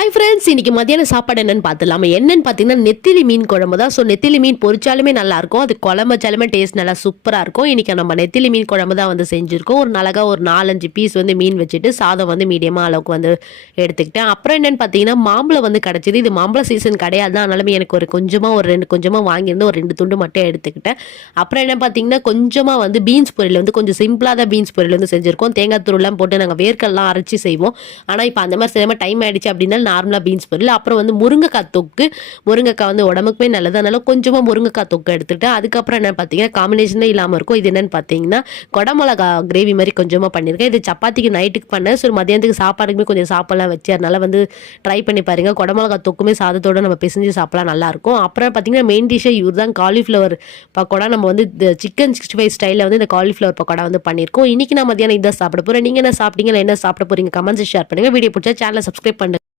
Hi friends, இன்னைக்கு மதியான சாப்பாடு என்னன்னு பார்த்துலாமா. என்னன்னு பார்த்தீங்கன்னா நெத்திலி மீன் குழம்பு தான். ஸோ நெத்திலி மீன் பொரிச்சாலுமே நல்லாயிருக்கும், அது குழம்பு வச்சாலுமே டேஸ்ட் நல்லா சூப்பராக இருக்கும். இன்றைக்கி நம்ம நெத்திலி மீன் குழம்பு தான் வந்து செஞ்சுருக்கோம். ஒரு அழகாக ஒரு 4-5 பீஸ் வந்து மீன் வச்சுட்டு சாதம் வந்து மீடியமாக அளவுக்கு வந்து எடுத்துக்கிட்டேன். அப்புறம் என்னென்னு பார்த்தீங்கன்னா மாம்பழம் வந்து கிடச்சிது. இது மாம்பழ சீசன் கிடையாது தான், ஆனாலுமே எனக்கு ஒரு 2 கொஞ்சமாக வாங்கியிருந்து ஒரு 2 துண்டு மட்டும் எடுத்துக்கிட்டேன். அப்புறம் என்ன பார்த்தீங்கன்னா கொஞ்சமாக வந்து பீன்ஸ் பொரியல் வந்து கொஞ்சம் சிம்பிளாக தான் பீன்ஸ் பொரியல் வந்து செஞ்சுருக்கோம். தேங்காய் தூள்லாம் போட்டு நாங்கள் வேர்க்கெல்லாம் அரைச்சி செய்வோம். ஆனால் இப்போ அந்த மாதிரி செய்யாமல் டைம் ஆகிடுச்சு அப்படின்னா நார்மலாக பீன்ஸ் பொரியல். அப்புறம் வந்து முருங்கைக்காய் தொக்கு. முருங்கைக்காய் வந்து உடம்புக்குமே நல்லது, அதனால கொஞ்சமாக முருங்கைக்காய் தொக்கு எடுத்துக்கிட்டேன். அதுக்கப்புறம் என்ன பார்த்தீங்கன்னா காம்பினேஷனே இல்லாமல் இருக்கும். இது என்னென்னு பார்த்தீங்கன்னா குடமிளகா கிரேவி மாதிரி கொஞ்சமாக பண்ணியிருக்கேன். இது சப்பாத்திக்கு நைட்டுக்கு பண்ணேன். ஸோ மதியானத்துக்கு சாப்பாடுக்குமே கொஞ்சம் சாப்பாடுலாம் வச்சு அதனால வந்து ட்ரை பண்ணி பாருங்கள். குடமிளகா தொக்குமே சாதத்தோடு நம்ம பிசைஞ்சு சாப்பிடலாம் நல்லாயிருக்கும். அப்புறம் பார்த்தீங்கன்னா மெயின் டிஷ்ஷே இவர் தான், காலிஃப்ளவர் பக்கோடா. நம்ம வந்து சிக்கன் 65 ஸ்டைலில் வந்து இந்த காலிஃப்ளவர் பக்கோடா வந்து பண்ணியிருக்கோம். இன்றைக்கி நான் மதியானம் இதான் சாப்பிட போகிறேன். நீங்கள் என்ன சாப்பிட்டீங்க, என்ன சாப்பிட போகிறீங்க கமெண்ட்ஸ் ஷேர் பண்ணுங்கள். வீடியோ பிடிச்சா சேனலை சப்ஸ்கிரைப் பண்ணுங்கள்.